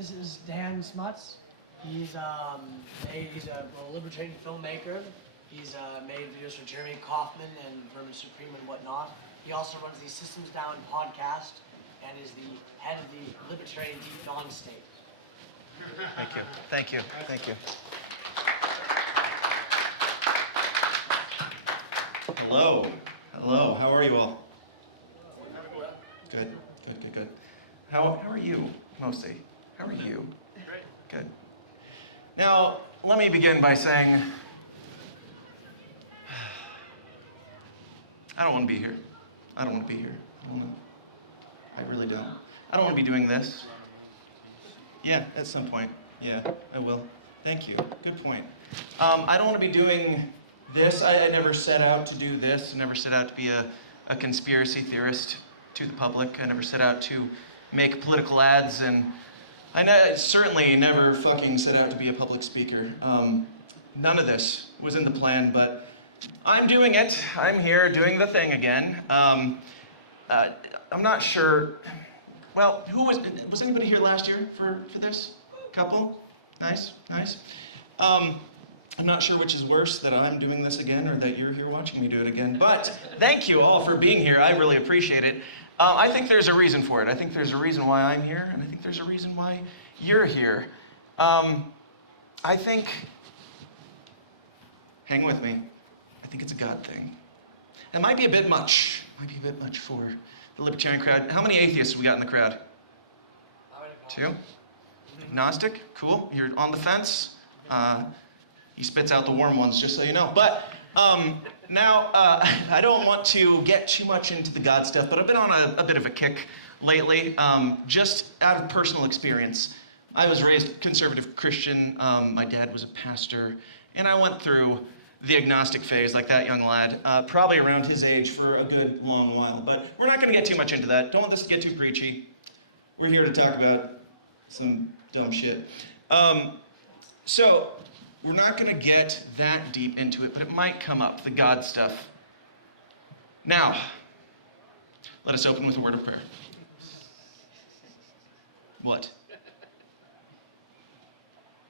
This is Dan Smotz. He's a libertarian filmmaker. He's made videos for Jeremy Kaufman and Vermin Supreme and whatnot. He also runs the Systems Down podcast and is the head of the Libertarian Deep Dawn State. Thank you. Thank you. Thank you. Hello. Hello. How are you all? Good. Good. Good. Good. How are you, mostly? How are you? Great. Good. Now, let me begin by saying, I don't want to be here. I don't want to be here. I really don't. I don't want to be doing this. Yeah, at some point. Yeah, I will. Thank you. Good point. I don't want to be doing this. I never set out to do this. I never set out to be a conspiracy theorist to the public. I never set out to make political ads, and I certainly never fucking set out to be a public speaker. None of this was in the plan, but I'm doing it. I'm here doing the thing again. I'm not sure. Well, was anybody here last year for this? Couple? Nice. I'm not sure which is worse, that I'm doing this again or that you're here watching me do it again. But thank you all for being here. I really appreciate it. I think there's a reason for it. I think there's a reason why I'm here, and I think there's a reason why you're here. I think, hang with me, I think it's a God thing. It might be a bit much. For the libertarian crowd. How many atheists we got in the crowd? 2? Agnostic? Cool. You're on the fence. He spits out the warm ones, just so you know. But now, I don't want to get too much into the God stuff, but I've been on a bit of a kick lately, just out of personal experience. I was raised conservative Christian. My dad was a pastor, and I went through the agnostic phase like that young lad, probably around his age for a good long while. But we're not going to get too much into that. Don't want this to get too preachy. We're here to talk about some dumb shit. So we're not going to get that deep into it, but it might come up, the God stuff. Now, let us open with a word of prayer. What?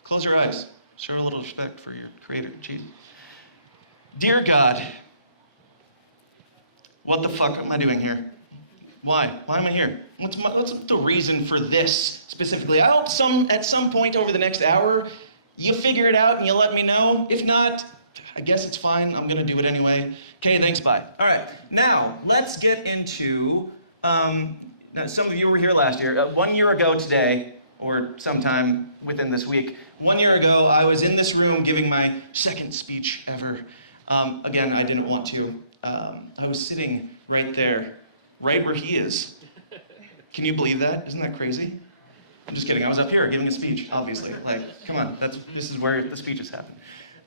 Close your eyes. Show a little respect for your Creator, Jesus. Dear God, what the fuck am I doing here? Why? Why am I here? What's the reason for this specifically? I hope at some point over the next hour, you figure it out and you let me know. If not, I guess it's fine. I'm gonna do it anyway. Okay, thanks, bye. All right, now let's get into, now some of you were here last year. 1 year ago today, or sometime within this week, 1 year ago, I was in this room giving my second speech ever. Again, I didn't want to. I was sitting right there, right where he is. Can you believe that? Isn't that crazy? I'm just kidding. I was up here giving a speech, obviously. Like, come on, this is where the speeches happen.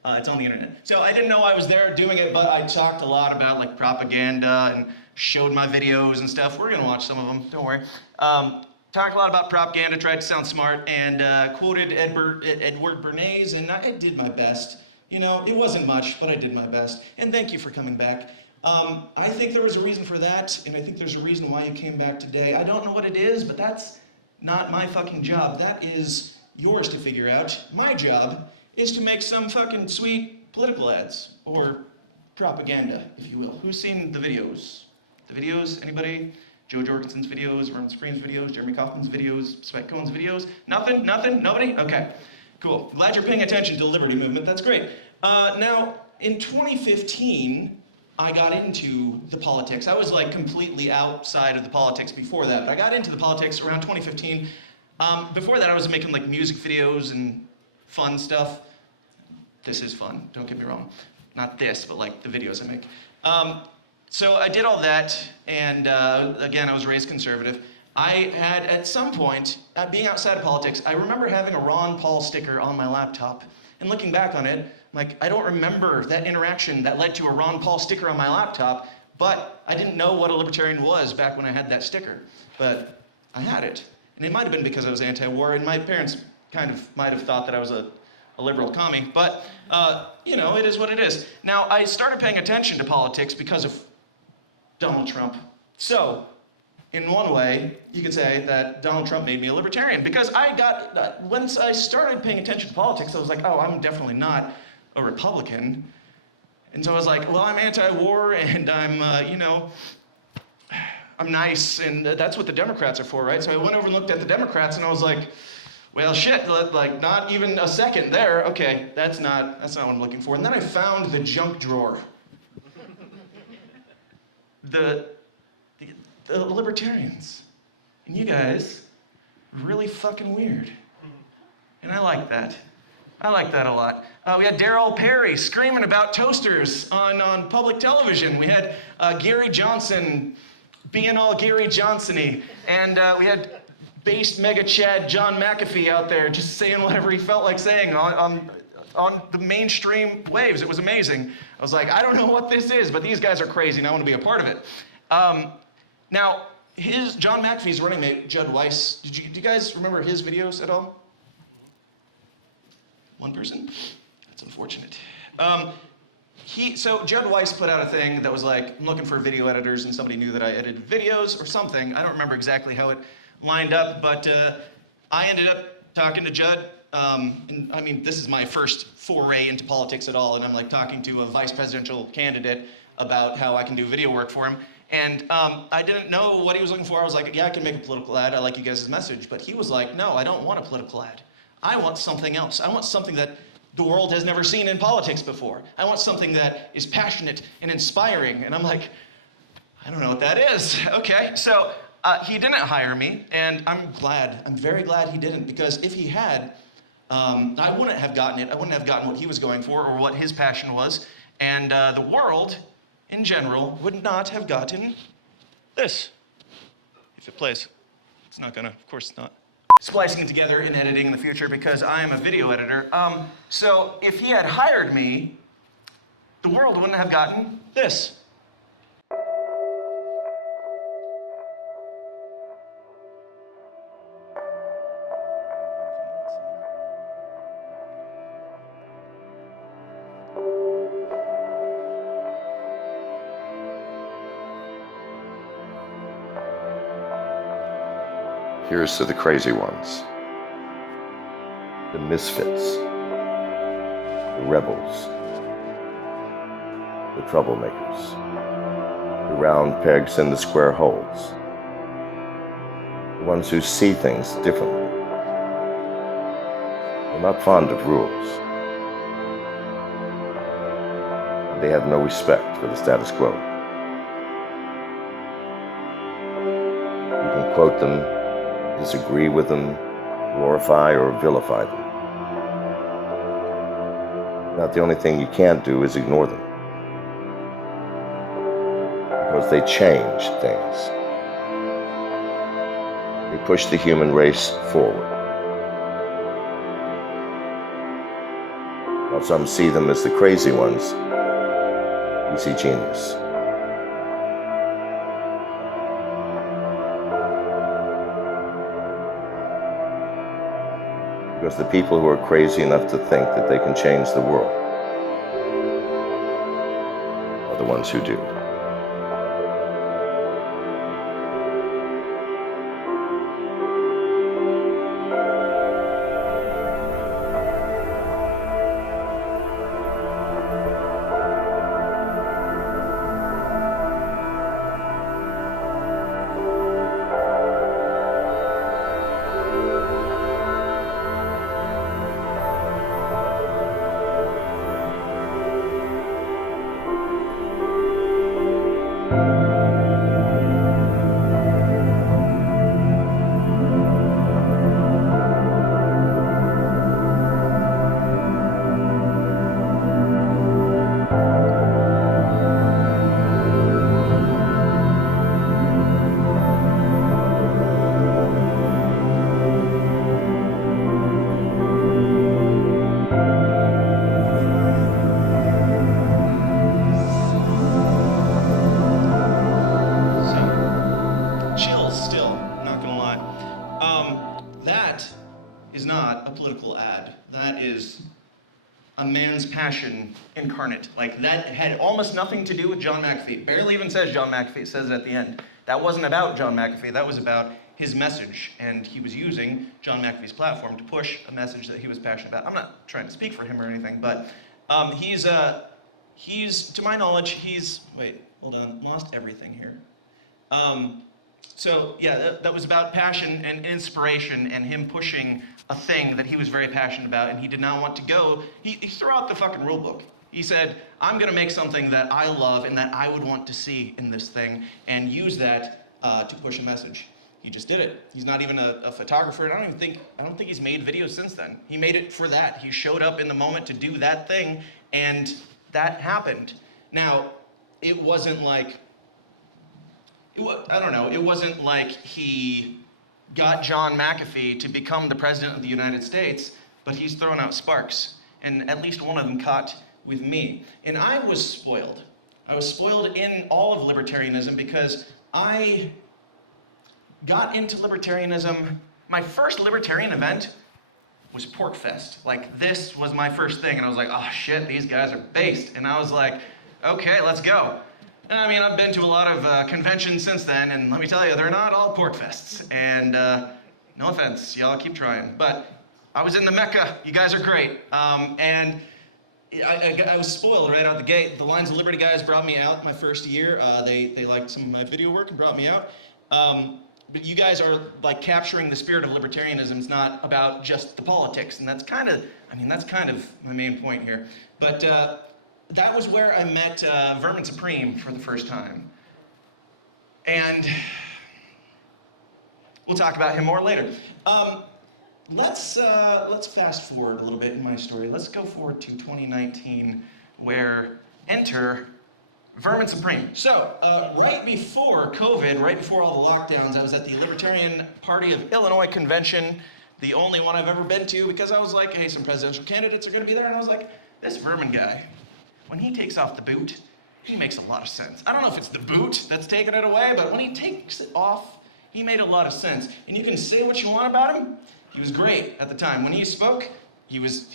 It's on the internet. So I didn't know I was there doing it, but I talked a lot about like propaganda and showed my videos and stuff. We're gonna watch some of them, don't worry. Talked a lot about propaganda, tried to sound smart, and quoted Edward Bernays, and I did my best. You know, it wasn't much, but I did my best. And thank you for coming back. I think there was a reason for that, and I think there's a reason why you came back today. I don't know what it is, but that's not my fucking job. That is yours to figure out. My job is to make some fucking sweet political ads, or propaganda, if you will. Who's seen the videos? The videos, anybody? Joe Jorgensen's videos, Vermin Supreme's videos, Jeremy Kaufman's videos, Spike Cohen's videos? Nothing? Nobody? Okay, cool. Glad you're paying attention to the Liberty Movement, that's great. Now, in 2015, I got into the politics. I was like completely outside of the politics before that, but I got into the politics around 2015. Before that, I was making like music videos and fun stuff. This is fun, don't get me wrong. Not this, but like the videos I make. So I did all that, and again, I was raised conservative. I had, at some point, being outside of politics, I remember having a Ron Paul sticker on my laptop, and looking back on it, like, I don't remember that interaction that led to a Ron Paul sticker on my laptop, but I didn't know what a libertarian was back when I had that sticker. But I had it. And it might have been because I was anti-war, and my parents kind of might have thought that I was a liberal commie, but, you know, it is what it is. Now, I started paying attention to politics because of Donald Trump. So, in one way, you could say that Donald Trump made me a libertarian, because once I started paying attention to politics, I was like, oh, I'm definitely not a Republican. And so I was like, well, I'm anti-war, and I'm nice, and that's what the Democrats are for, right? So I went over and looked at the Democrats, and I was like, well, shit, like not even a second there. Okay, that's not what I'm looking for. And then I found the junk drawer. The libertarians. And you guys are really fucking weird. And I like that. I like that a lot. We had Daryl Perry screaming about toasters on public television. We had Gary Johnson being all Gary Johnson-y. And we had based mega Chad John McAfee out there just saying whatever he felt like saying on the mainstream waves. It was amazing. I was like, I don't know what this is, but these guys are crazy and I want to be a part of it. Now, John McAfee's running mate, Judd Weiss, do you guys remember his videos at all? One person? That's unfortunate. So Judd Weiss put out a thing that was like, I'm looking for video editors, and somebody knew that I edited videos or something. I don't remember exactly how it lined up, but I ended up talking to Judd. And I mean, this is my first foray into politics at all, and I'm like talking to a vice presidential candidate about how I can do video work for him. And I didn't know what he was looking for. I was like, yeah, I can make a political ad. I like you guys' message. But he was like, no, I don't want a political ad. I want something else. I want something that the world has never seen in politics before. I want something that is passionate and inspiring. And I'm like, I don't know what that is. Okay, so he didn't hire me, and I'm very glad he didn't, because if he had, I wouldn't have gotten it. I wouldn't have gotten what he was going for or what his passion was. And the world, in general, would not have gotten this. If it plays. It's not gonna, of course it's not. Splicing it together in editing in the future, because I am a video editor. So if he had hired me, the world wouldn't have gotten this. Here's to the crazy ones, the misfits, the rebels, the troublemakers, the round pegs in the square holes, the ones who see things differently. They're not fond of rules. They have no respect for the status quo. You can quote them, disagree with them, glorify or vilify them. About the only thing you can't do is ignore them, because they change things. They push the human race forward. While some see them as the crazy ones, we see genius. Because the people who are crazy enough to think that they can change the world are the ones who do. a man's passion incarnate. Like, that had almost nothing to do with John McAfee. Barely even says John McAfee, it says it at the end. That wasn't about John McAfee, that was about his message, and he was using John McAfee's platform to push a message that he was passionate about. I'm not trying to speak for him or anything, but he's, to my knowledge, wait, hold on, lost everything here. So yeah, that was about passion and inspiration and him pushing a thing that he was very passionate about, and he did not want to go. He threw out the fucking rule book. He said, I'm gonna make something that I love and that I would want to see in this thing and use that to push a message. He just did it. He's not even a photographer, and I don't think he's made videos since then. He made it for that. He showed up in the moment to do that thing, and that happened. Now, it wasn't like, I don't know, it wasn't like he got John McAfee to become the president of the United States, but he's thrown out sparks, and at least one of them caught with me. And I was spoiled. I was spoiled in all of libertarianism because I got into libertarianism. My first libertarian event was PorcFest. Like, this was my first thing, and I was like, oh shit, these guys are based. And I was like, okay, let's go. And I mean, I've been to a lot of conventions since then, and let me tell you, they're not all PorcFests. And no offense, y'all keep trying. But I was in the Mecca, you guys are great. And I was spoiled right out the gate. The Lines of Liberty guys brought me out my first year. They liked some of my video work and brought me out. But you guys are like capturing the spirit of libertarianism. It's not about just the politics, and that's kind of my main point here. But that was where I met Vermin Supreme for the first time. And we'll talk about him more later. Let's fast forward a little bit in my story. Let's go forward to 2019, where enter Vermin Supreme. So, right before COVID, right before all the lockdowns, I was at the Libertarian Party of Illinois convention, the only one I've ever been to, because I was like, hey, some presidential candidates are gonna be there, and I was like, this Vermin guy, when he takes off the boot, he makes a lot of sense. I don't know if it's the boot that's taking it away, but when he takes it off, he made a lot of sense. And you can say what you want about him, he was great at the time. When he spoke, he was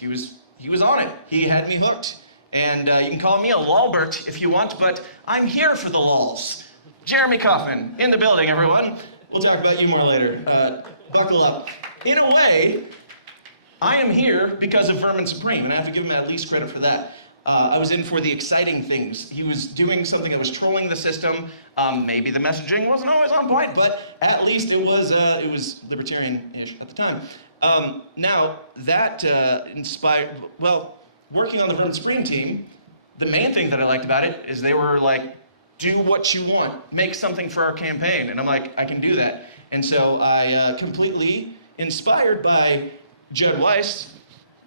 on it. He had me hooked. And you can call me a lolbert if you want, but I'm here for the lols. Jeremy Coffin, in the building, everyone. We'll talk about you more later. Buckle up. In a way, I am here because of Vermin Supreme, and I have to give him at least credit for that. I was in for the exciting things. He was doing something that was trolling the system. Maybe the messaging wasn't always on point, but at least it was libertarian-ish at the time. Now, that inspired, well, working on the Vermin Supreme team, the main thing that I liked about it is they were like, do what you want, make something for our campaign. And I'm like, I can do that. And so I, completely inspired by Judd Weiss,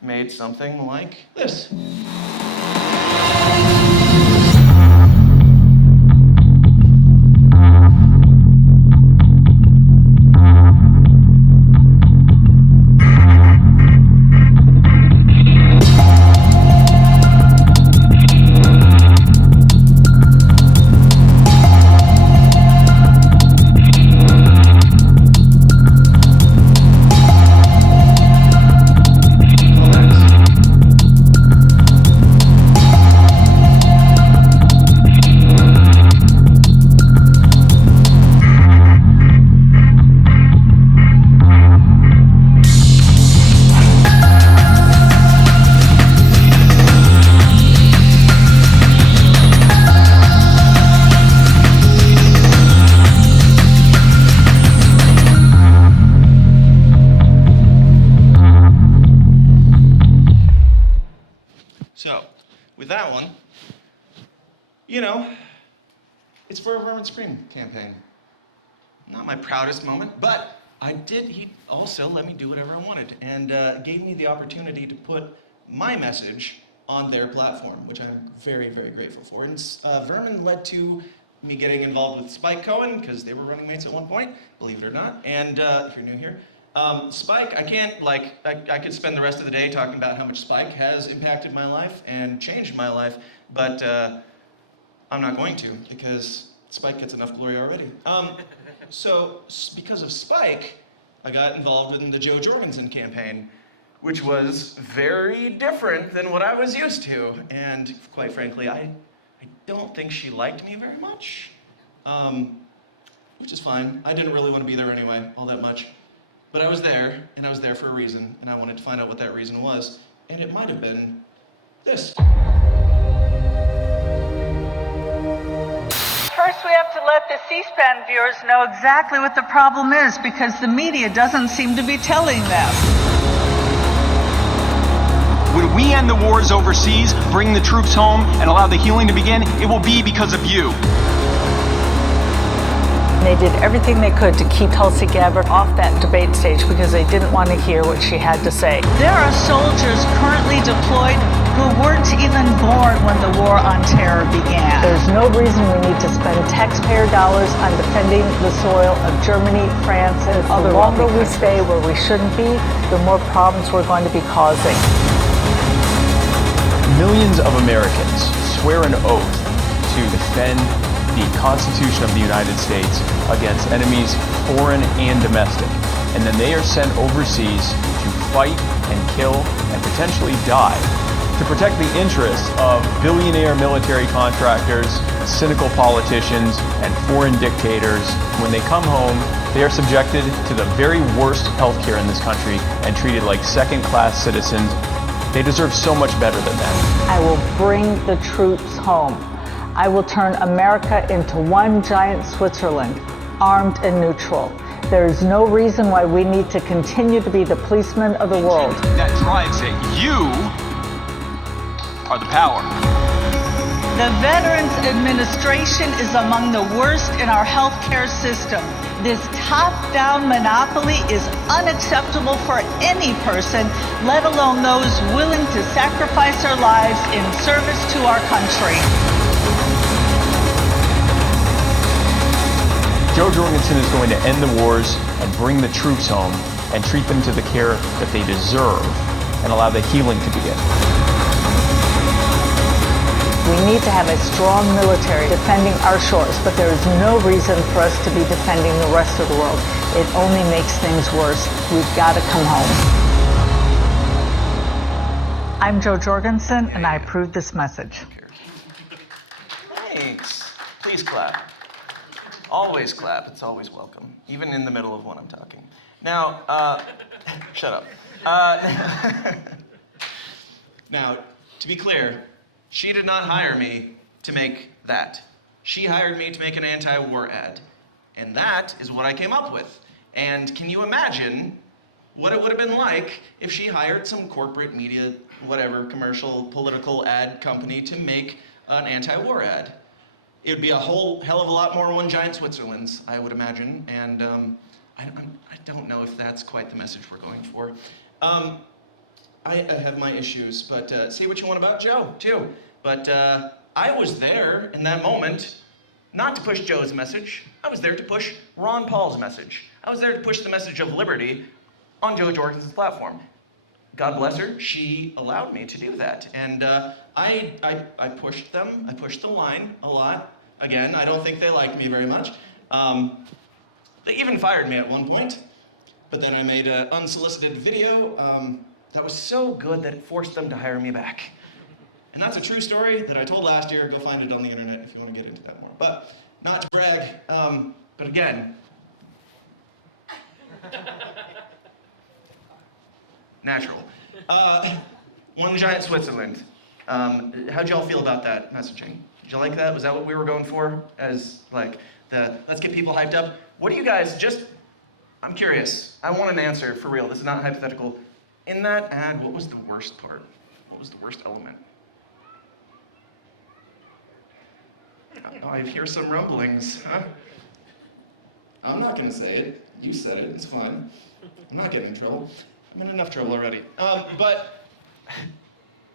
made something like this. So, with that one, you know, it's for a Vermin Supreme campaign. Not my proudest moment, but he also let me do whatever I wanted, and gave me the opportunity to put my message on their platform, which I'm very, very grateful for. And Vermin led to me getting involved with Spike Cohen, because they were running mates at one point, believe it or not. And if you're new here, Spike, I could spend the rest of the day talking about how much Spike has impacted my life and changed my life, but I'm not going to, because Spike gets enough glory already. So, because of Spike, I got involved in the Joe Jorgensen campaign. which was very different than what I was used to. And quite frankly, I don't think she liked me very much, which is fine. I didn't really want to be there anyway, all that much. But I was there, and I was there for a reason, and I wanted to find out what that reason was. And it might have been this. First, we have to let the C-SPAN viewers know exactly what the problem is, because the media doesn't seem to be telling them. When we end the wars overseas, bring the troops home, and allow the healing to begin, it will be because of you. They did everything they could to keep Tulsi Gabbard off that debate stage because they didn't want to hear what she had to say. There are soldiers currently deployed who weren't even born when the war on terror began. There's no reason we need to spend taxpayer dollars on defending the soil of Germany, France, and other wealthy countries. The longer we stay where we shouldn't be, the more problems we're going to be causing. Millions of Americans swear an oath to defend the Constitution of the United States against enemies, foreign and domestic. And then they are sent overseas to fight and kill and potentially die to protect the interests of billionaire military contractors, cynical politicians, and foreign dictators. When they come home, they are subjected to the very worst healthcare in this country and treated like second-class citizens. They deserve so much better than that. I will bring the troops home. I will turn America into one giant Switzerland, armed and neutral. There is no reason why we need to continue to be the policemen of the world. That drives it. You are the power. The Veterans Administration is among the worst in our healthcare system. This top-down monopoly is unacceptable for any person, let alone those willing to sacrifice their lives in service to our country. Joe Jorgensen is going to end the wars and bring the troops home and treat them to the care that they deserve and allow the healing to begin. We need to have a strong military defending our shores, but there is no reason for us to be defending the rest of the world. It only makes things worse. We've got to come home. I'm Joe Jorgensen, and I approve this message. Thanks. Please clap. Always clap. It's always welcome, even in the middle of when I'm talking. Now, shut up. Now, to be clear, she did not hire me to make that. She hired me to make an anti-war ad. And that is what I came up with. And can you imagine what it would have been like if she hired some corporate media, whatever, commercial, political ad company to make an anti-war ad? It would be a whole hell of a lot more One Giant Switzerland's, I would imagine. And I don't know if that's quite the message we're going for. I have my issues, but say what you want about Joe, too. But I was there in that moment, not to push Joe's message. I was there to push Ron Paul's message. I was there to push the message of liberty on Joe Jorgensen's platform. God bless her, she allowed me to do that. And I pushed them, I pushed the line a lot. Again, I don't think they liked me very much. They even fired me at one point. But then I made an unsolicited video that was so good that it forced them to hire me back. And that's a true story that I told last year. Go find it on the internet if you want to get into that more. But not to brag, but again, natural. One Giant Switzerland. How'd y'all feel about that messaging? Did you like that? Was that what we were going for? As like the let's get people hyped up? What do you guys just? I'm curious. I want an answer for real. This is not hypothetical. In that ad, what was the worst part? What was the worst element? Oh, I hear some rumblings. Huh? I'm not gonna say it. You said it. It's fine. I'm not getting in trouble. I'm in enough trouble already. But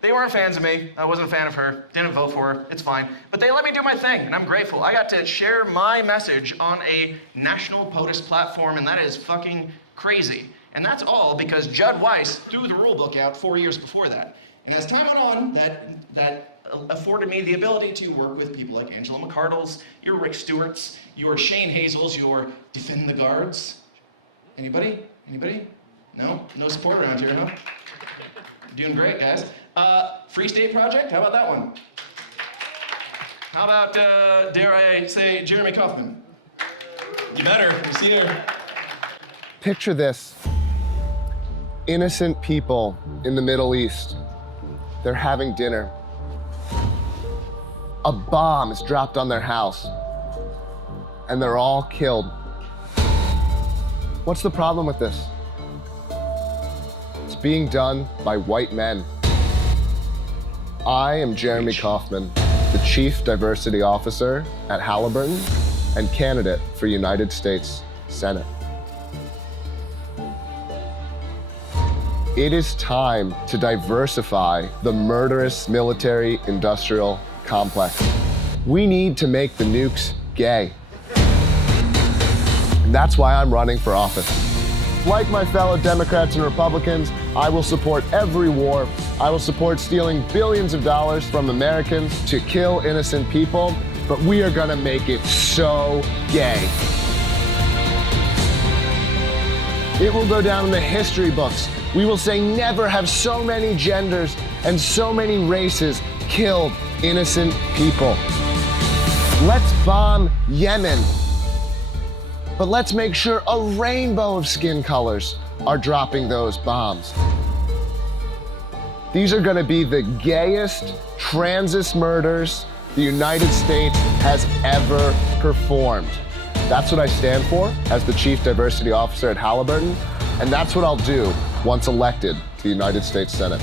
they weren't fans of me. I wasn't a fan of her. Didn't vote for her. It's fine. But they let me do my thing, and I'm grateful. I got to share my message on a national POTUS platform, and that is fucking crazy. And that's all because Judd Weiss threw the rule book out 4 years before that. And as time went on, that afforded me the ability to work with people like Angela McArdles, your Rick Stewarts, your Shane Hazels, your Defend the Guards. Anybody? Anybody? No? No support around here, huh? Doing great, guys. Free State Project, how about that one? How about, dare I say, Jeremy Kaufman? You better, he's here. Picture this. Innocent people in the Middle East. They're having dinner. A bomb is dropped on their house, and they're all killed. What's the problem with this? It's being done by white men. I am Jeremy Kaufman, the Chief Diversity Officer at Halliburton and candidate for United States Senate. It is time to diversify the murderous military-industrial complex. We need to make the nukes gay. And that's why I'm running for office. Like my fellow Democrats and Republicans, I will support every war. I will support stealing billions of dollars from Americans to kill innocent people, but we are gonna make it so gay. It will go down in the history books. We will say never have so many genders and so many races killed innocent people. Let's bomb Yemen, but let's make sure a rainbow of skin colors are dropping those bombs. These are gonna be the gayest transist murders the United States has ever performed. That's what I stand for as the Chief Diversity Officer at Halliburton, and that's what I'll do once elected to the United States Senate.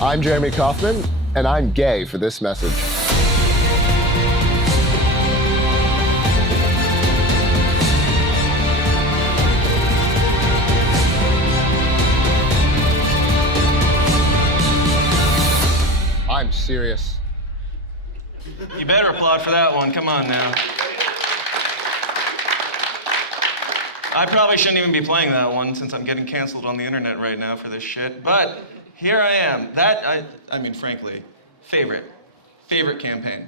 I'm Jeremy Kaufman, and I'm gay for this message. I'm serious. You better applaud for that one, come on now. I probably shouldn't even be playing that one since I'm getting canceled on the internet right now for this shit, but here I am. I mean, frankly, favorite campaign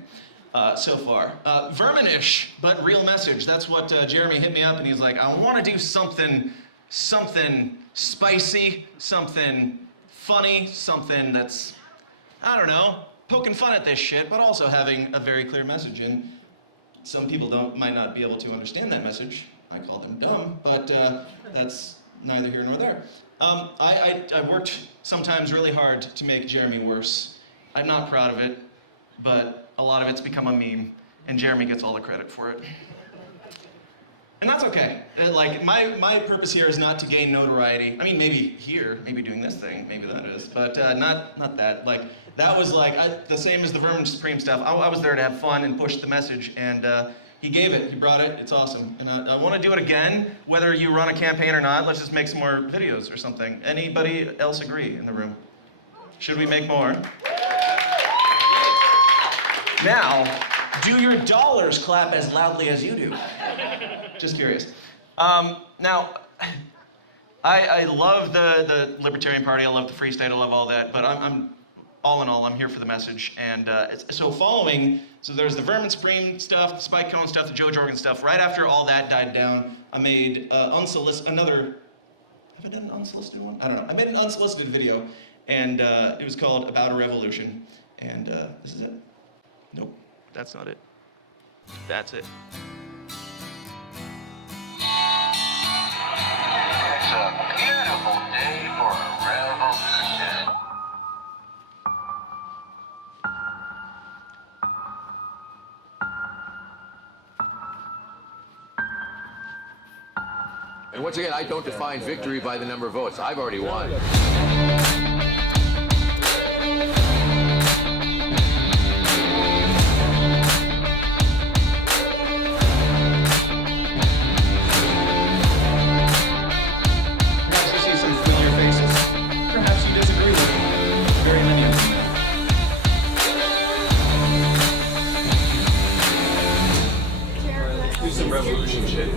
so far. Verminish, but real message. That's what Jeremy hit me up and he's like, I want to do something spicy, something funny, something that's, I don't know, poking fun at this shit, but also having a very clear message. And some people might not be able to understand that message. I call them dumb, but that's neither here nor there. I worked sometimes really hard to make Jeremy worse. I'm not proud of it, but a lot of it's become a meme, and Jeremy gets all the credit for it. And that's okay. Like, my purpose here is not to gain notoriety. I mean, maybe here, maybe doing this thing, maybe that is, but not that. Like, that was like, the same as the Vermin Supreme stuff. I was there to have fun and push the message, and he gave it, he brought it, it's awesome. And I want to do it again, whether you run a campaign or not. Let's just make some more videos or something. Anybody else agree in the room? Should we make more? Now, do your dollars clap as loudly as you do? Just curious. Now, I love the Libertarian Party, I love the Free State, I love all that, but I'm all in all, I'm here for the message. And so there's the Vermin Supreme stuff, the Spike Cohen stuff, the Joe Jordan stuff. Right after all that died down, I made have I done an unsolicited one? I don't know. I made an unsolicited video, and it was called About a Revolution. And this is it. Nope, that's not it. That's it. It's a beautiful day for a revolution. And once again, I don't define victory by the number of votes. I've already won. Perhaps you see some familiar faces. Perhaps you disagree with me. Very many of them. Do some revolution shit.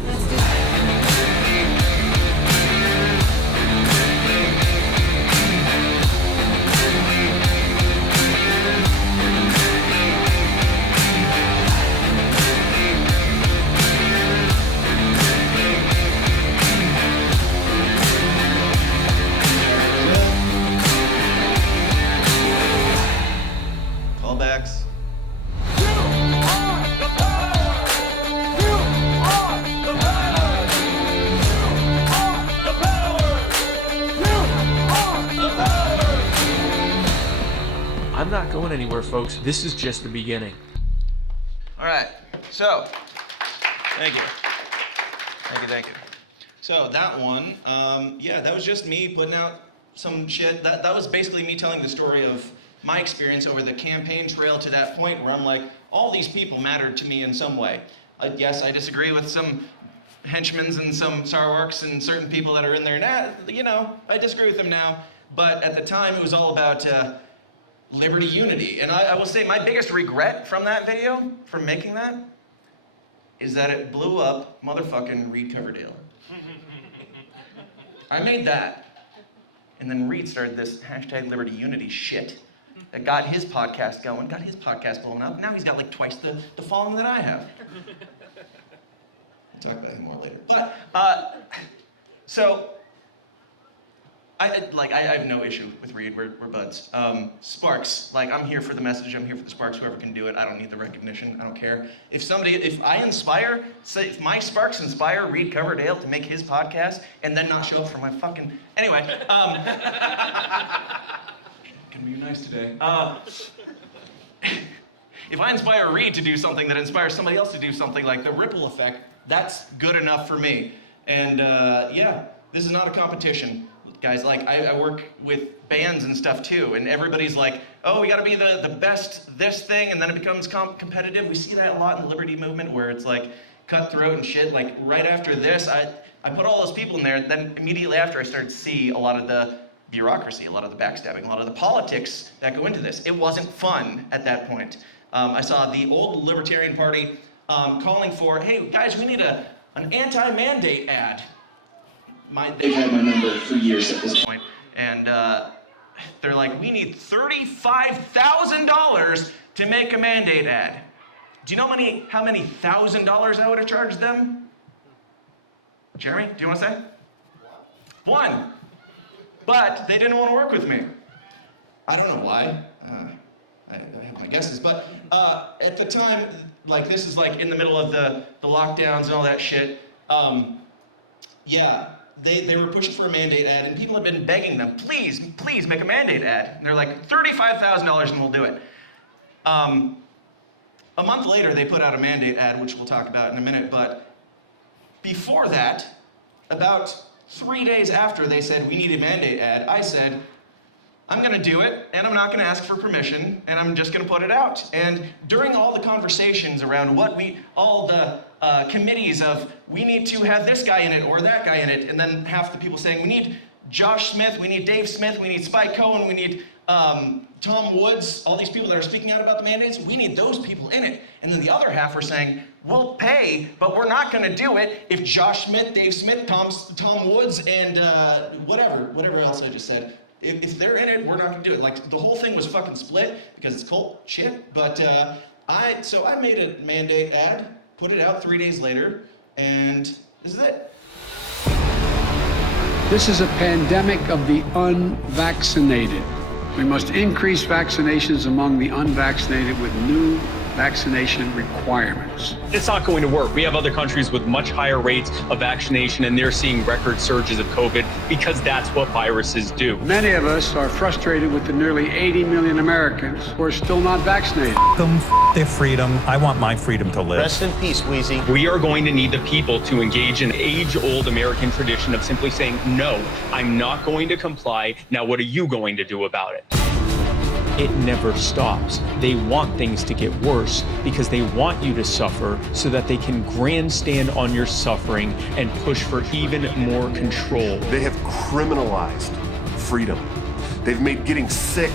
not going anywhere, folks. This is just the beginning. All right, so, thank you. Thank you. So that one, yeah, that was just me putting out some shit. That was basically me telling the story of my experience over the campaign trail to that point where I'm like, all these people mattered to me in some way. Yes, I disagree with some henchmen and some Sarwarks and certain people that are in there now, you know, I disagree with them now, but at the time it was all about liberty, unity. And I will say my biggest regret from that video, from making that, is that it blew up motherfucking Reed Coverdale. I made that, and then Reed started this hashtag liberty unity shit that got his podcast going, got his podcast blowing up. Now he's got like twice the following that I have. We'll talk about him more later. But, so, I have no issue with Reed, we're buds. Sparks, like I'm here for the message, I'm here for the sparks, whoever can do it, I don't need the recognition, I don't care. If I inspire, say if my sparks inspire Reed Coverdale to make his podcast and then not show up for my fucking, anyway. Can be nice today. If I inspire Reed to do something that inspires somebody else to do something, like the ripple effect, that's good enough for me. And yeah, this is not a competition. Guys, like I work with bands and stuff too, and everybody's like, oh, we gotta be the best this thing, and then it becomes competitive. We see that a lot in the liberty movement where it's like cutthroat and shit. Like right after this, I put all those people in there, and then immediately after I started to see a lot of the bureaucracy, a lot of the backstabbing, a lot of the politics that go into this. It wasn't fun at that point. I saw the old Libertarian Party calling for, hey guys, we need an anti-mandate ad. They've had my number for years at this point, and they're like, we need $35,000 to make a mandate ad. Do you know how many $1,000 I would have charged them? Jeremy, do you want to say? One. But they didn't want to work with me. I don't know why. I have my guesses, but at the time, like this is like in the middle of the lockdowns and all that shit. Yeah. They were pushing for a mandate ad, and people have been begging them, please make a mandate ad. And they're like, $35,000 and we'll do it. A month later, they put out a mandate ad, which we'll talk about in a minute, but before that, about 3 days after they said, we need a mandate ad, I said, I'm gonna do it, and I'm not gonna ask for permission, and I'm just gonna put it out. And during all the conversations around all the committees of, we need to have this guy in it or that guy in it, and then half the people saying, we need Josh Smith, we need Dave Smith, we need Spike Cohen, we need Tom Woods, all these people that are speaking out about the mandates, we need those people in it. And then the other half are saying, we'll pay, but we're not gonna do it if Josh Smith, Dave Smith, Tom Woods, and whatever else I just said. If they're in it, we're not gonna do it. Like, the whole thing was fucking split because it's cult shit, but I made a mandate ad, put it out 3 days later, and this is it. This is a pandemic of the unvaccinated. We must increase vaccinations among the unvaccinated with new vaccination requirements. It's not going to work. We have other countries with much higher rates of vaccination, and they're seeing record surges of COVID because that's what viruses do. Many of us are frustrated with the nearly 80 million Americans who are still not vaccinated. Their freedom. I want my freedom to live. Rest in peace, Wheezy. We are going to need the people to engage in age-old American tradition of simply saying, no, I'm not going to comply. Now, what are you going to do about it? It never stops. They want things to get worse because they want you to suffer so that they can grandstand on your suffering and push for even more control. They have criminalized freedom. They've made getting sick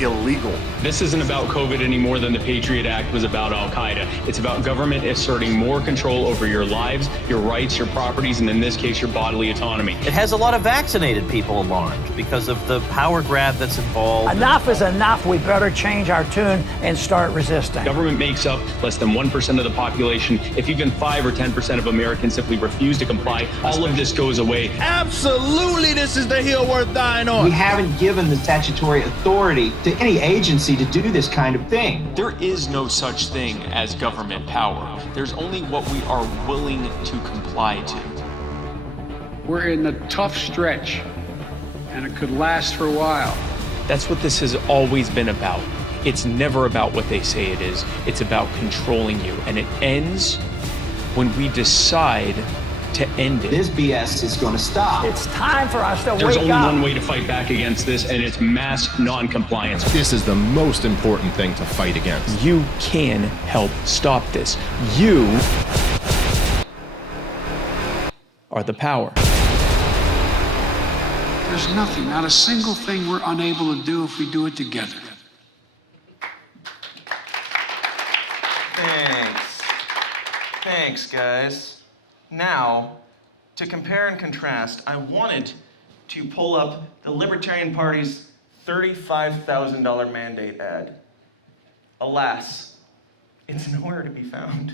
illegal. This isn't about COVID any more than the Patriot Act was about Al-Qaeda. It's about government asserting more control over your lives, your rights, your properties, and in this case, your bodily autonomy. It has a lot of vaccinated people alarmed because of the power grab that's involved. Enough is enough. We better change our tune and start resisting. Government makes up less than 1% of the population. If even 5 or 10% of Americans simply refuse to comply, all of this goes away. Absolutely, this is the hill worth dying on. We haven't given the statutory authority to any agency to do this kind of thing. There is no such thing as government power. There's only what we are willing to comply to. We're in a tough stretch, and it could last for a while. That's what this has always been about. It's never about what they say it is. It's about controlling you. And it ends when we decide to end it. This BS is going to stop. It's time for us to There's wake only up. one way to fight back against this, and it's mass non-compliance. This is the most important thing to fight against. You can help stop this. You are the power. There's nothing, not a single thing we're unable to do if we do it together. Thanks, guys. Now, to compare and contrast, I wanted to pull up the Libertarian Party's $35,000 mandate ad. Alas, it's nowhere to be found.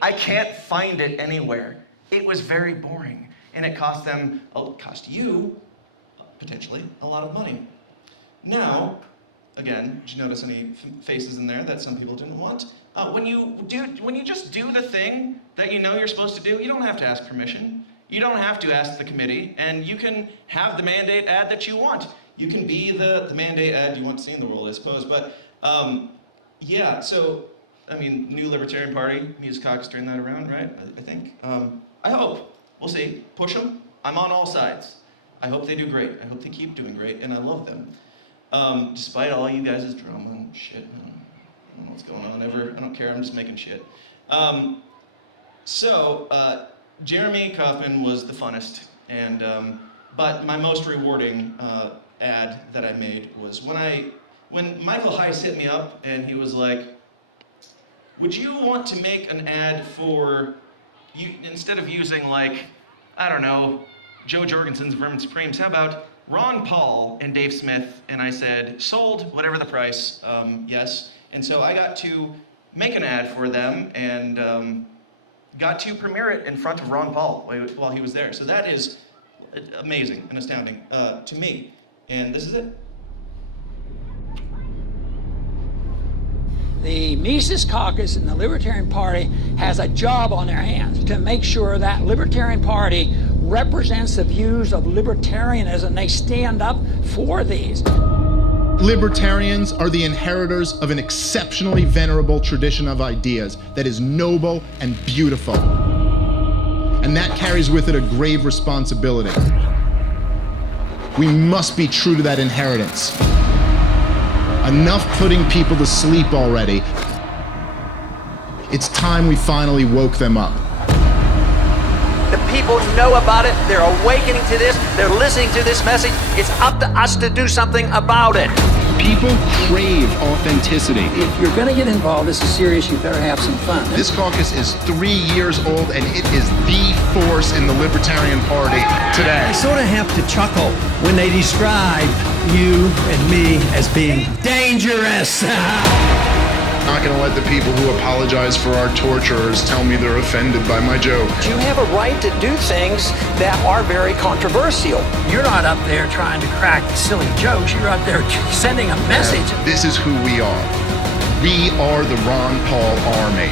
I can't find it anywhere. It was very boring, and it cost you, potentially, a lot of money. Now, again, did you notice any faces in there that some people didn't want? When you just do the thing that you know you're supposed to do, you don't have to ask permission. You don't have to ask the committee, and you can have the mandate ad that you want. You can be the mandate ad you want to see in the world, I suppose. But yeah, so I mean, new Libertarian Party, Music Caucus turned that around, right? I think. I hope. We'll see. Push them. I'm on all sides. I hope they do great. I hope they keep doing great, and I love them. Despite all you guys' drama and shit. I don't know what's going on ever. I don't care. I'm just making shit. Jeremy Kaufman was the funnest, and but my most rewarding ad that I made was when Michael Heiss hit me up and he was like, "Would you want to make an ad for you instead of using like, I don't know, Joe Jorgensen's Vermin Supremes? How about Ron Paul and Dave Smith?" And I said, "Sold, whatever the price, yes." And so I got to make an ad for them and got to premiere it in front of Ron Paul while he was there. So that is amazing and astounding to me. And this is it. The Mises Caucus and the Libertarian Party has a job on their hands to make sure that Libertarian Party represents the views of libertarianism. They stand up for these. Libertarians are the inheritors of an exceptionally venerable tradition of ideas that is noble and beautiful. And that carries with it a grave responsibility. We must be true to that inheritance. Enough putting people to sleep already. It's time we finally woke them up. The people know about it, they're awakening to this, they're listening to this message. It's up to us to do something about it. People crave authenticity. If you're going to get involved, this is serious, you better have some fun. This caucus is 3 years old, and it is the force in the Libertarian Party today. I sort of have to chuckle when they describe you and me as being dangerous. I'm not going to let the people who apologize for our torturers tell me they're offended by my joke. You have a right to do things that are very controversial. You're not up there trying to crack silly jokes, you're up there sending a message. This is who we are. We are the Ron Paul Army.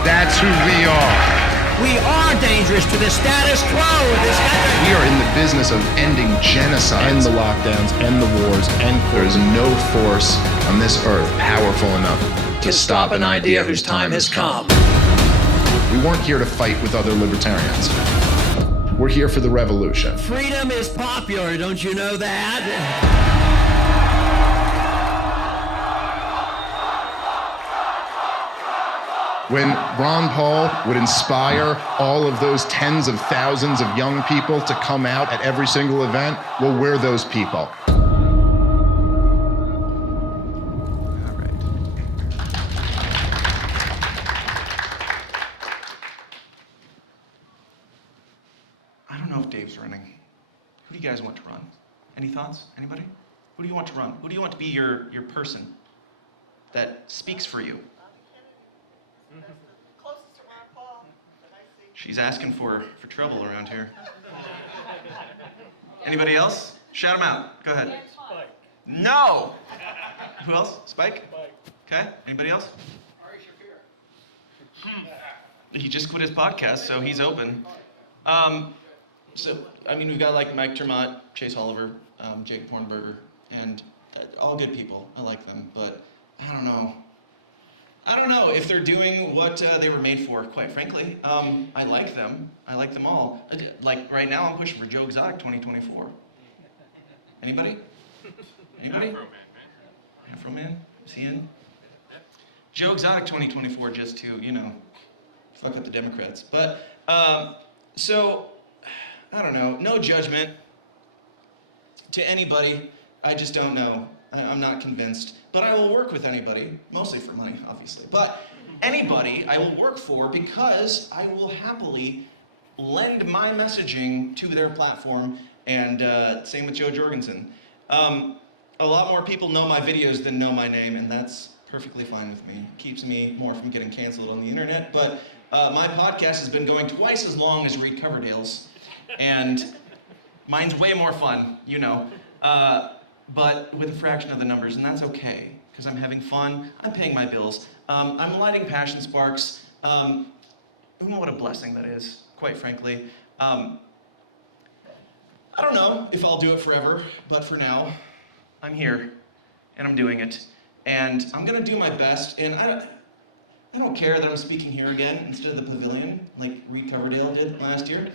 That's who we are. We are dangerous to the status quo. We are in the business of ending genocide. End the lockdowns, end the wars, there is no force on this earth powerful enough to stop an idea whose time has come. We weren't here to fight with other libertarians. We're here for the revolution. Freedom is popular, don't you know that? When Ron Paul would inspire all of those tens of thousands of young people to come out at every single event, well, we're those people. I don't know if Dave's running. Who do you guys want to run? Any thoughts? Anybody? Who do you want to run? Who do you want to be your person that speaks for you? She's asking for trouble around here. Anybody else? Shout them out. Go ahead. Spike. No! Who else? Spike? Okay. Anybody else? He just quit his podcast, so he's open. So, I mean, we've got like Mike Termott, Chase Oliver, Jake Pornberger, and all good people. I like them, but I don't know. I don't know if they're doing what they were made for, quite frankly. I like them. I like them all. Like right now, I'm pushing for Joe Exotic 2024. Anybody? Anybody? Afro Man? Is he in? Joe Exotic 2024 just to, you know, fuck up the Democrats. But, so, I don't know. No judgment to anybody. I just don't know. I'm not convinced. But I will work with anybody, mostly for money, obviously. But anybody I will work for because I will happily lend my messaging to their platform, and same with Joe Jorgensen. A lot more people know my videos than know my name, and that's perfectly fine with me. Keeps me more from getting canceled on the internet. But my podcast has been going twice as long as Reed Coverdale's, and mine's way more fun, you know. But with a fraction of the numbers, and that's okay, because I'm having fun, I'm paying my bills, I'm lighting passion sparks. What a blessing that is, quite frankly. I don't know if I'll do it forever, but for now, I'm here, and I'm doing it, and I'm gonna do my best, and I don't care that I'm speaking here again instead of the pavilion, like Reed Coverdale did last year.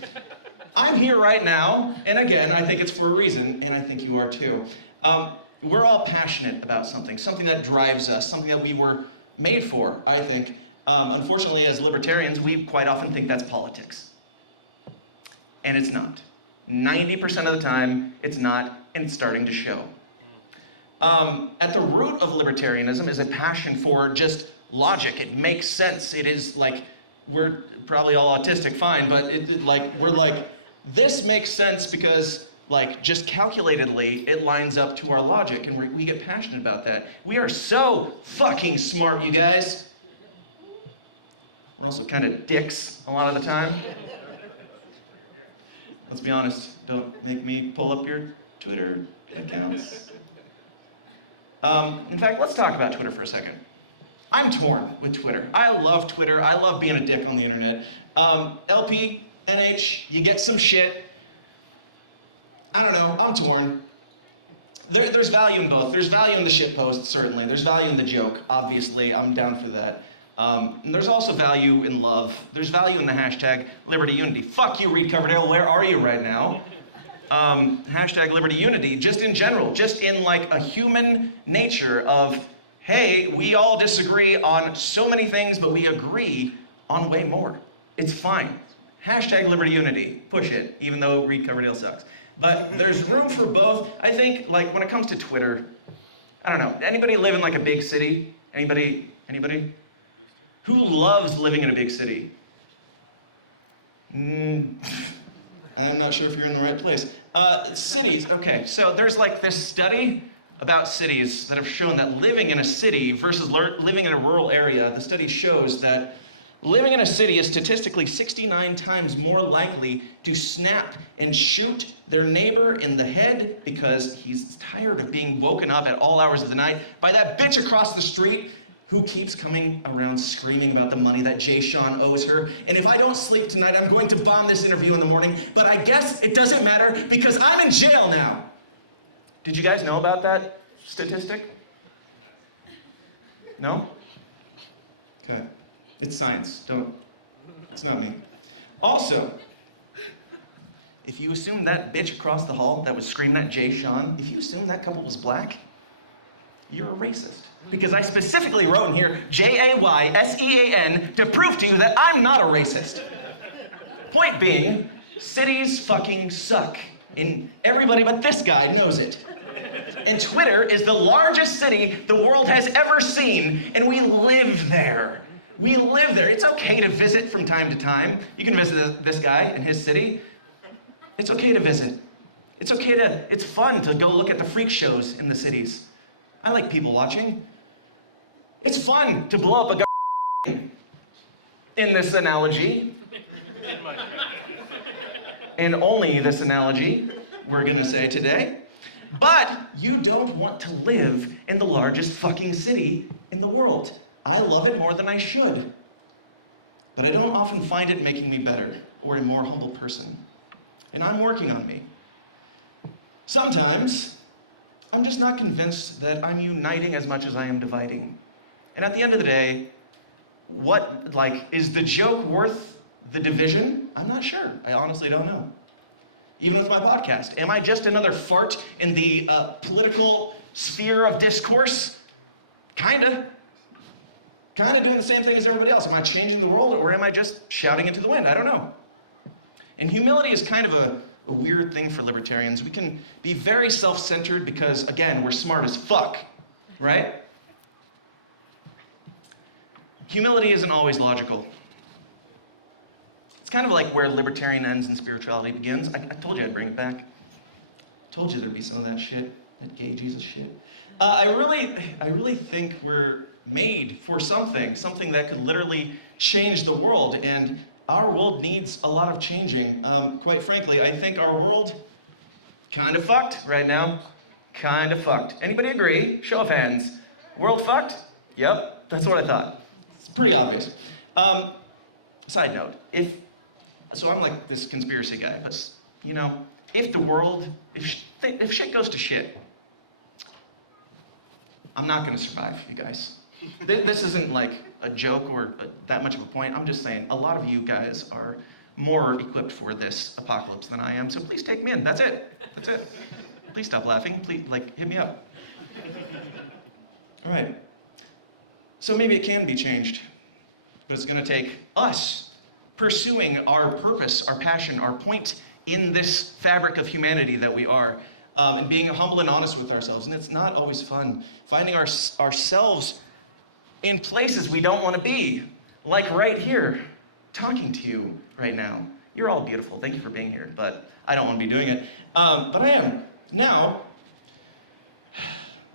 I'm here right now, and again, I think it's for a reason, and I think you are too. We're all passionate about something that drives us, something that we were made for, I think. Unfortunately, as libertarians, we quite often think that's politics. And it's not. 90% of the time, it's not, and it's starting to show. At the root of libertarianism is a passion for just logic. It makes sense. It is like, we're probably all autistic, fine, but we're like, this makes sense because, like, just calculatedly, it lines up to our logic, and we get passionate about that. We are so fucking smart, you guys. We're also kind of dicks a lot of the time. Let's be honest, don't make me pull up your Twitter accounts. In fact, let's talk about Twitter for a second. I'm torn with Twitter. I love Twitter. I love being a dick on the internet. LP, NH, you get some shit. I don't know, I'm torn. There's value in both. There's value in the shit post, certainly. There's value in the joke, obviously, I'm down for that. And there's also value in love. There's value in the hashtag Liberty Unity. Fuck you, Reed Coverdale, where are you right now? Hashtag Liberty Unity, just in general, just in like a human nature of, hey, we all disagree on so many things, but we agree on way more. It's fine. Hashtag Liberty Unity, push it, even though Reed Coverdale sucks. But there's room for both. I think, like, when it comes to Twitter, I don't know, anybody live in like a big city? Anybody? Who loves living in a big city? I'm not sure if you're in the right place. Cities, okay, so there's like this study about cities that have shown that living in a city versus living in a rural area, the study shows that living in a city is statistically 69 times more likely to snap and shoot their neighbor in the head because he's tired of being woken up at all hours of the night by that bitch across the street who keeps coming around screaming about the money that Jay Sean owes her. And if I don't sleep tonight, I'm going to bomb this interview in the morning, but I guess it doesn't matter because I'm in jail now. Did you guys know about that statistic? No? Okay. It's science, it's not me. Also, if you assume that bitch across the hall that was screaming at Jay Sean, if you assume that couple was black, you're a racist. Because I specifically wrote in here, Jaysean, to prove to you that I'm not a racist. Point being, cities fucking suck. And everybody but this guy knows it. And Twitter is the largest city the world has ever seen, and we live there. We live there. It's okay to visit from time to time. You can visit this guy in his city. It's okay to visit. It's fun to go look at the freak shows in the cities. I like people watching. It's fun to blow up a in this analogy. And only this analogy, we're gonna say today. But you don't want to live in the largest fucking city in the world. I love it more than I should. But I don't often find it making me better or a more humble person. And I'm working on me. Sometimes, I'm just not convinced that I'm uniting as much as I am dividing. And at the end of the day, is the joke worth the division? I'm not sure. I honestly don't know. Even with my podcast, am I just another fart in the political sphere of discourse? Kinda doing the same thing as everybody else. Am I changing the world, or am I just shouting into the wind? I don't know. And humility is kind of a weird thing for libertarians. We can be very self-centered because, again, we're smart as fuck, right? Humility isn't always logical. It's kind of like where libertarian ends and spirituality begins. I told you I'd bring it back. I told you there'd be some of that shit, that gay Jesus shit. I really think we're made for something that could literally change the world, and our world needs a lot of changing. Quite frankly, I think our world kind of fucked right now. Kind of fucked. Anybody agree? Show of hands. World fucked? Yep, that's what I thought. It's pretty obvious. Side note, so I'm like this conspiracy guy, but if shit goes to shit, I'm not gonna survive, you guys. This isn't like a joke or that much of a point. I'm just saying a lot of you guys are more equipped for this apocalypse than I am, so please take me in. That's it. Please stop laughing. Please, hit me up. All right. So maybe it can be changed, but it's gonna take us pursuing our purpose, our passion, our point in this fabric of humanity that we are, and being humble and honest with ourselves. And it's not always fun. Finding ourselves in places we don't want to be, like right here, talking to you right now. You're all beautiful. Thank you for being here, but I don't want to be doing it. But I am. Now,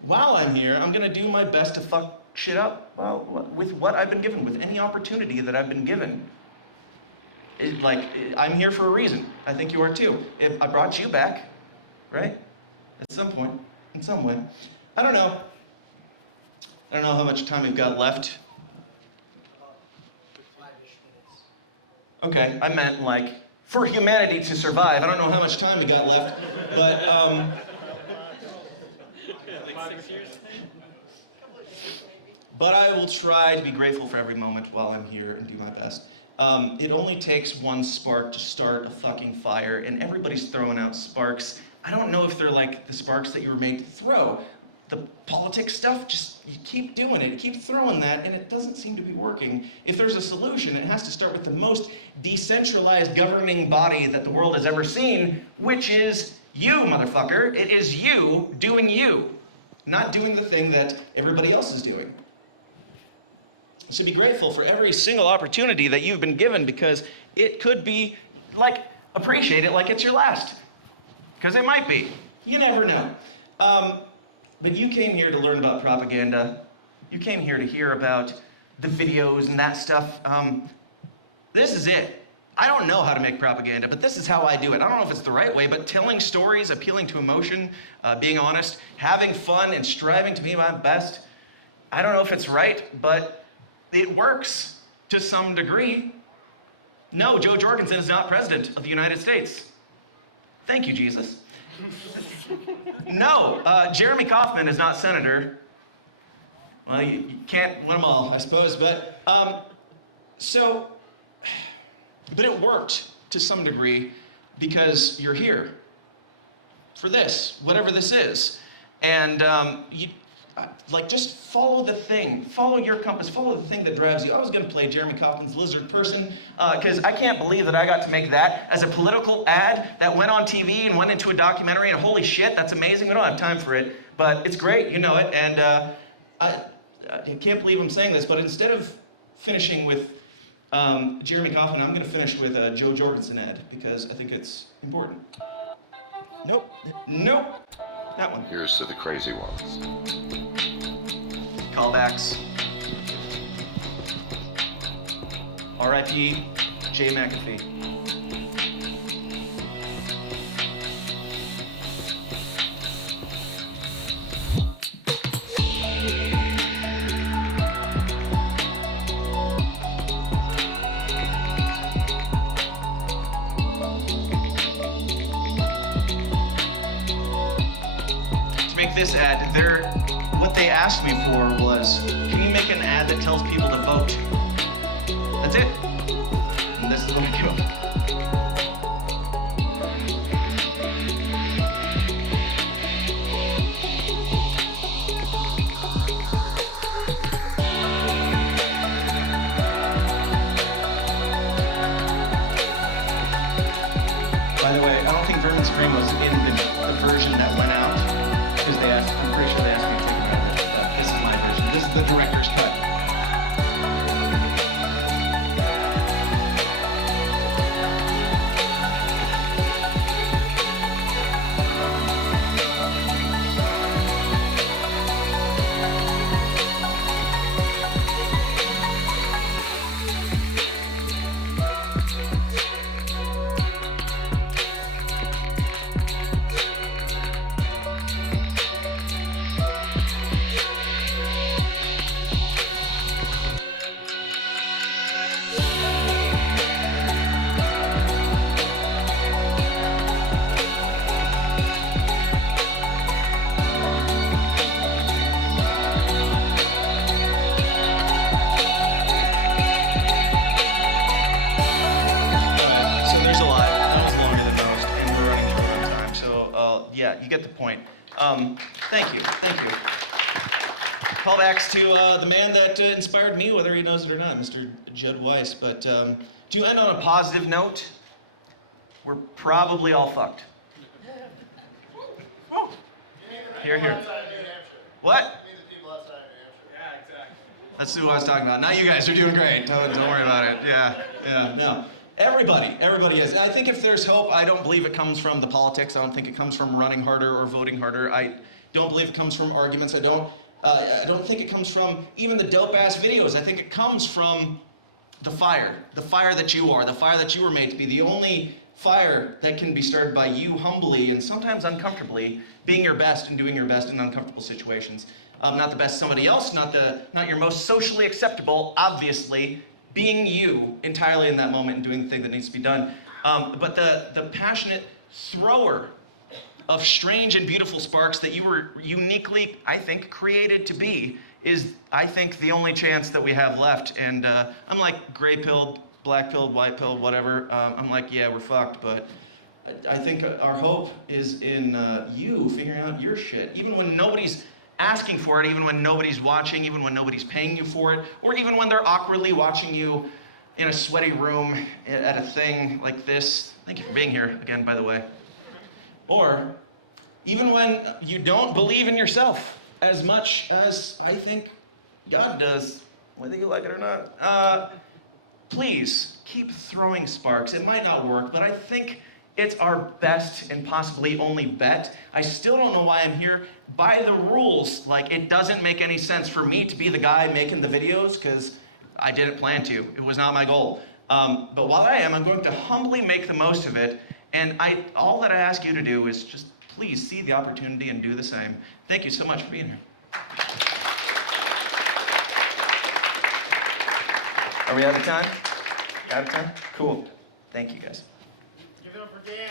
while I'm here, I'm going to do my best to fuck shit up, with what I've been given, with any opportunity that I've been given. I'm here for a reason. I think you are too. I brought you back, right? At some point, in some way. I don't know how much time we've got left. 5-ish minutes. Okay, I meant for humanity to survive. I don't know how much time we got left, but Like 6 years? But I will try to be grateful for every moment while I'm here and do my best. It only takes one spark to start a fucking fire, and everybody's throwing out sparks. I don't know if they're like the sparks that you were made to throw. The politics stuff, just you keep doing it, keep throwing that, and it doesn't seem to be working. If there's a solution, it has to start with the most decentralized governing body that the world has ever seen, which is you, motherfucker. It is you doing you, not doing the thing that everybody else is doing. So be grateful for every single opportunity that you've been given, because it could be, appreciate it like it's your last. Because it might be. You never know. But you came here to learn about propaganda. You came here to hear about the videos and that stuff. This is it. I don't know how to make propaganda, but this is how I do it. I don't know if it's the right way, but telling stories, appealing to emotion, being honest, having fun, and striving to be my best. I don't know if it's right, but it works to some degree. No, Joe Jorgensen is not president of the United States. Thank you, Jesus. No, Jeremy Kauffman is not senator. Well, you can't win them all, I suppose, but it worked to some degree because you're here for this, whatever this is. And just follow the thing, follow your compass, follow the thing that drives you. I was gonna play Jeremy Kauffman's Lizard Person, because I can't believe that I got to make that as a political ad that went on TV and went into a documentary, and holy shit, that's amazing. We don't have time for it, but it's great, you know it, and I can't believe I'm saying this, but instead of finishing with Jeremy Kauffman, I'm gonna finish with a Joe Jorgensen ad, because I think it's important. Nope, that one. Here's to the crazy ones. Callbacks. R.I.P. Jay McAfee. this ad. What they asked me for was, can you make an ad that tells people to vote? That's it. And this is what I do. By the way, I don't think Vermin Scream was in the version that went out, because I'm pretty sure they asked me to take it out of it, but this is my version. This is the director's cut. Yeah, you get the point. Thank you. Callbacks to the man that inspired me, whether he knows it or not, Mr. Judd Weiss. But to end on a positive note, we're probably all fucked. Here. What? That's who I was talking about. Now you guys are doing great. Don't worry about it. Yeah, no. Everybody is. I think if there's hope, I don't believe it comes from the politics. I don't think it comes from running harder or voting harder. I don't believe it comes from arguments. I don't think it comes from even the dope-ass videos. I think it comes from the fire that you are, the fire that you were made to be, the only fire that can be started by you humbly and sometimes uncomfortably being your best and doing your best in uncomfortable situations. Not the best somebody else, not your most socially acceptable, obviously, being you entirely in that moment and doing the thing that needs to be done. But the passionate thrower of strange and beautiful sparks that you were uniquely, I think, created to be is, I think, the only chance that we have left. And I'm like gray-pilled, black-pilled, white-pilled, whatever. I'm like, yeah, we're fucked, but I think our hope is in you figuring out your shit. Even when nobody's asking for it, even when nobody's watching, even when nobody's paying you for it, or even when they're awkwardly watching you in a sweaty room at a thing like this. Thank you for being here again, by the way. Or even when you don't believe in yourself as much as I think God does, whether you like it or not. Please keep throwing sparks. It might not work, but I think it's our best and possibly only bet. I still don't know why I'm here. By the rules, like, it doesn't make any sense for me to be the guy making the videos, because I didn't plan to. It was not my goal. But while I am, I'm going to humbly make the most of it. And all that I ask you to do is just please see the opportunity and do the same. Thank you so much for being here. Are we out of time? Out of time? Cool. Thank you, guys. Give it up for Dan.